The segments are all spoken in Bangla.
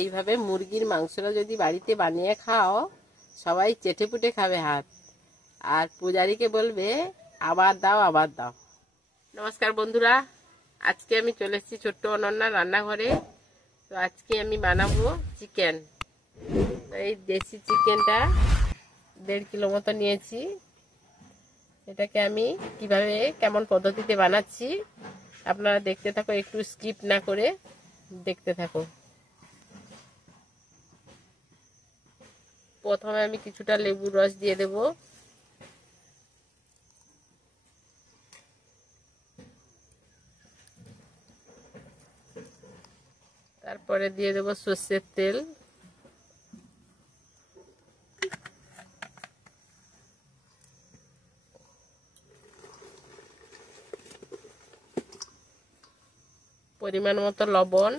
এইভাবে মুরগির মাংসটা যদি বাড়িতে বানিয়ে খাও, সবাই চেটেপুটে খাবে হাত, আর পূজারীকে বলবে আবার দাও আবার দাও। নমস্কার বন্ধুরা, আজকে আমি চলে এসেছি ছোট্ট অনন্যার রান্নাঘরে। তো আজকে আমি বানাবো চিকেন। এই দেশি চিকেনটা 1.5 কিলো মতো নিয়েছি। এটাকে আমি কিভাবে কেমন পদ্ধতিতে বানাচ্ছি আপনারা দেখতে থাকো, একটু স্কিপ না করে দেখতে থাকো। প্রথমে আমি কিছুটা লেবুর রস দিয়ে দেব। তারপরে দিয়ে দেব সর্ষের তেল। পরিমাণ মতো লবণ।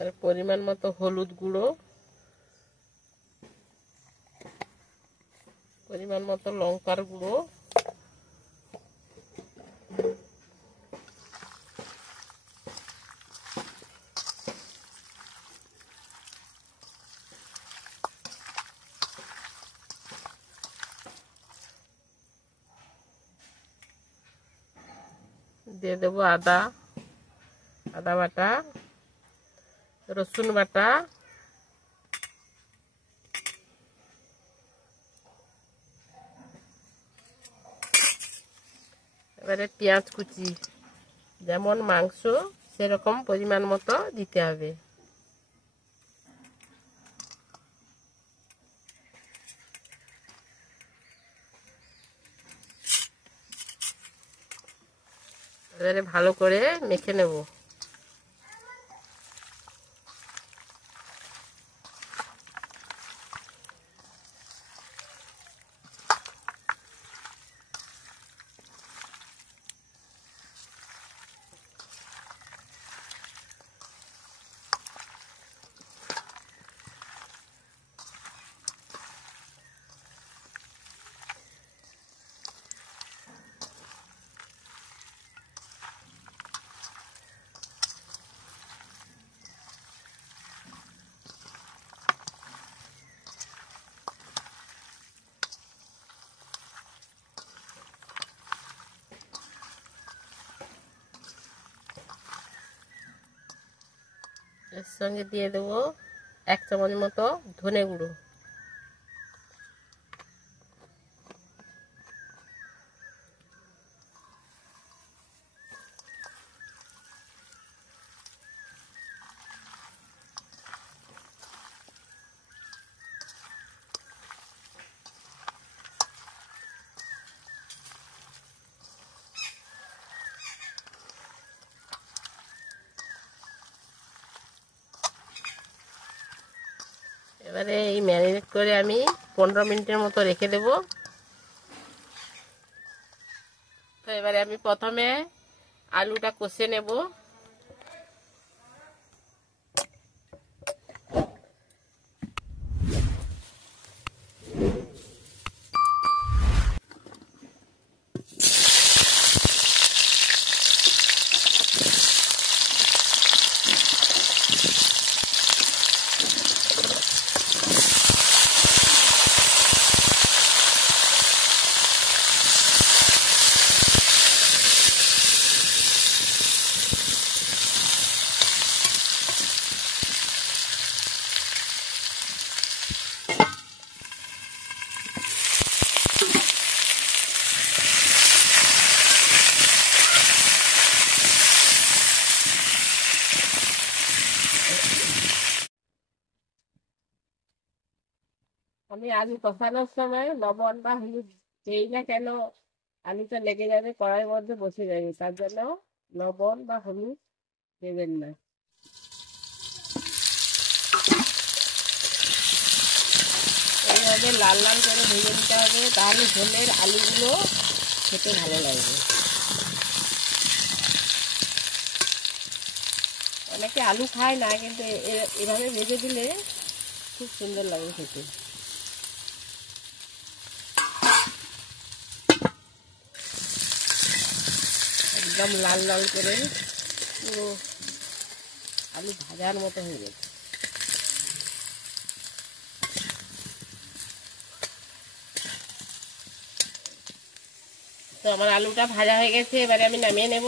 আর পরিমাণ মতো হলুদ গুঁড়ো, পরিমাণ মতো লঙ্কার গুঁড়ো, দিয়ে দেবো আদা বাটা, রসুন বাটা, এবারে পেঁয়াজ কুচি। যেমন মাংস সেরকম পরিমাণ মতো দিতে হবে। এবারে ভালো করে মেখে নেব। এর সঙ্গে দিয়ে দেবো 1 চামচ মতো ধনে গুঁড়ো। এবারে এই ম্যারিনেট করে আমি 15 মিনিটের মতো রেখে দেব। তো এবারে আমি প্রথমে আলুটা কষে নেব। আমি আলু কষানোর সময় লবণ বা হলুদ দেই না, কেন আলুটা লেগে যাবে, কড়াইয়ের মধ্যে বসে যাবে, তার জন্য লবণ বা হলুদ দেবেন না। এইভাবে লাল লাল করে ভেজে দিতে হবে, তাহলে ঝোলের আলুগুলো খেতে ভালো লাগবে। অনেকে আলু খায় না, কিন্তু এভাবে ভেজে দিলে খুব সুন্দর লাগে খেতে। একদম লাল লাল করে পুরো আলু ভাজার মতো হয়ে গেছে। তো আমার আলুটা ভাজা হয়ে গেছে, এবারে আমি নামিয়ে নেব।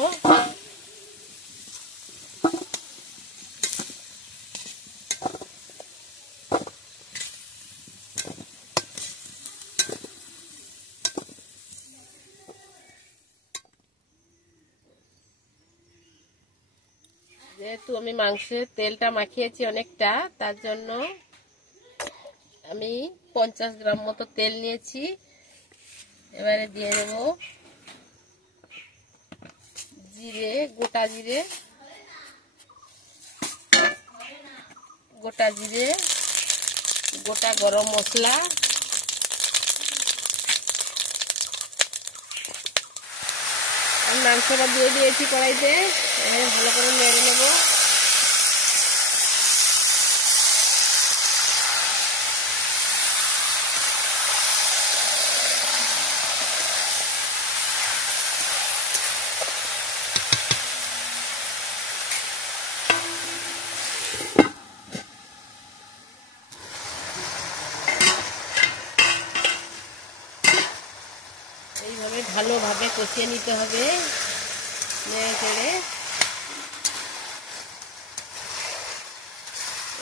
যেহেতু আমি মাংসের তেলটা মাখিয়েছি অনেকটা, তার জন্য আমি 50 গ্রাম মতো তেল নিয়েছি। এবারে দিয়ে দেব জিরে, গোটা জিরে, গোটা গরম মশলা, আমি মাংসটা দিয়ে দিয়েছি কড়াইতে। এবারে ভালো করে নেড়ে নেব। এইভাবে ভালোভাবে কষিয়ে নিতে হবে, নেড়ে চেড়ে।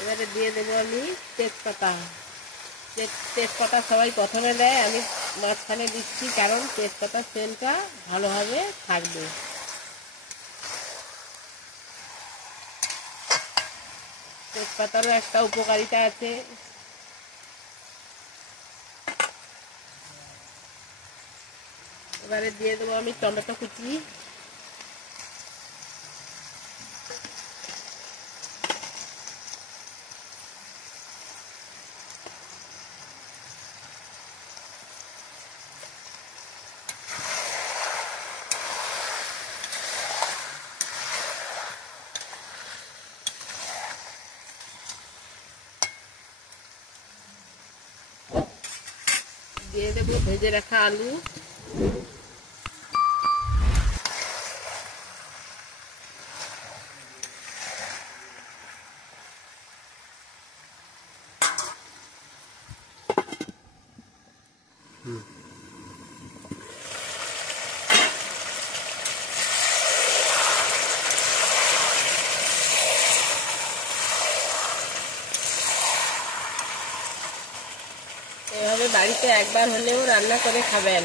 এবারে দিয়ে দেবো আমি তেজপাতা। তেজপাতা সবাই প্রথমে দেয়, আমি মাঝখানে দিচ্ছি, কারণ তেজপাতার সেন্টটা ভালোভাবে থাকবে। তেজপাতারও একটা উপকারিতা আছে। এবারে দিয়ে দেবো আমি টমেটো কুচি। দিয়ে দেবো ভেজে রাখা আলু। এভাবে বাড়িতে একবার হলেও রান্না করে খাবেন,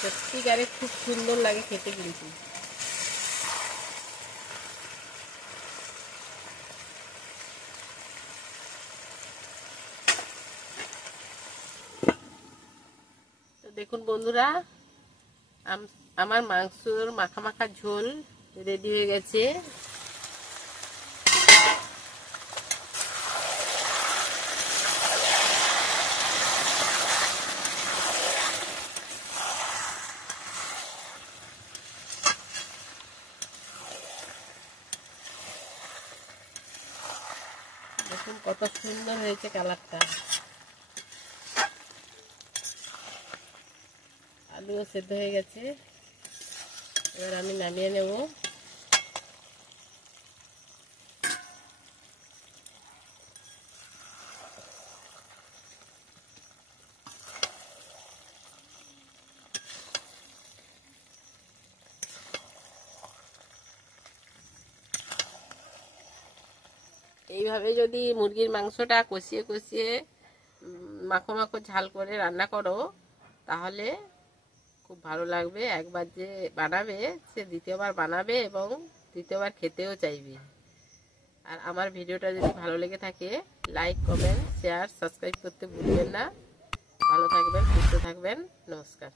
সত্যিকারে খুব সুন্দর লাগে খেতে। কিন্তু তো দেখুন বন্ধুরা, আমার মাংসর মাখা মাখা ঝোল রেডি হয়ে গেছে। দেখুন কত সুন্দর হয়েছে কালারটা। আলুও সেদ্ধ হয়ে গেছে, এবার আমি নামিয়ে নেব। এইভাবে যদি মুরগির মাংসটা কষিয়ে কষিয়ে মাখো মাখো ঝাল করে রান্না করো, তাহলে খুব ভালো লাগবে। একবার যে বানাবে সে দ্বিতীয়বার বানাবে এবং দ্বিতীয়বার খেতেও চাইবে। আর আমার ভিডিওটা যদি ভালো লেগে থাকে, লাইক, কমেন্ট, শেয়ার, সাবস্ক্রাইব করতে ভুলবেন না। ভালো থাকবেন, সুস্থ থাকবেন। নমস্কার।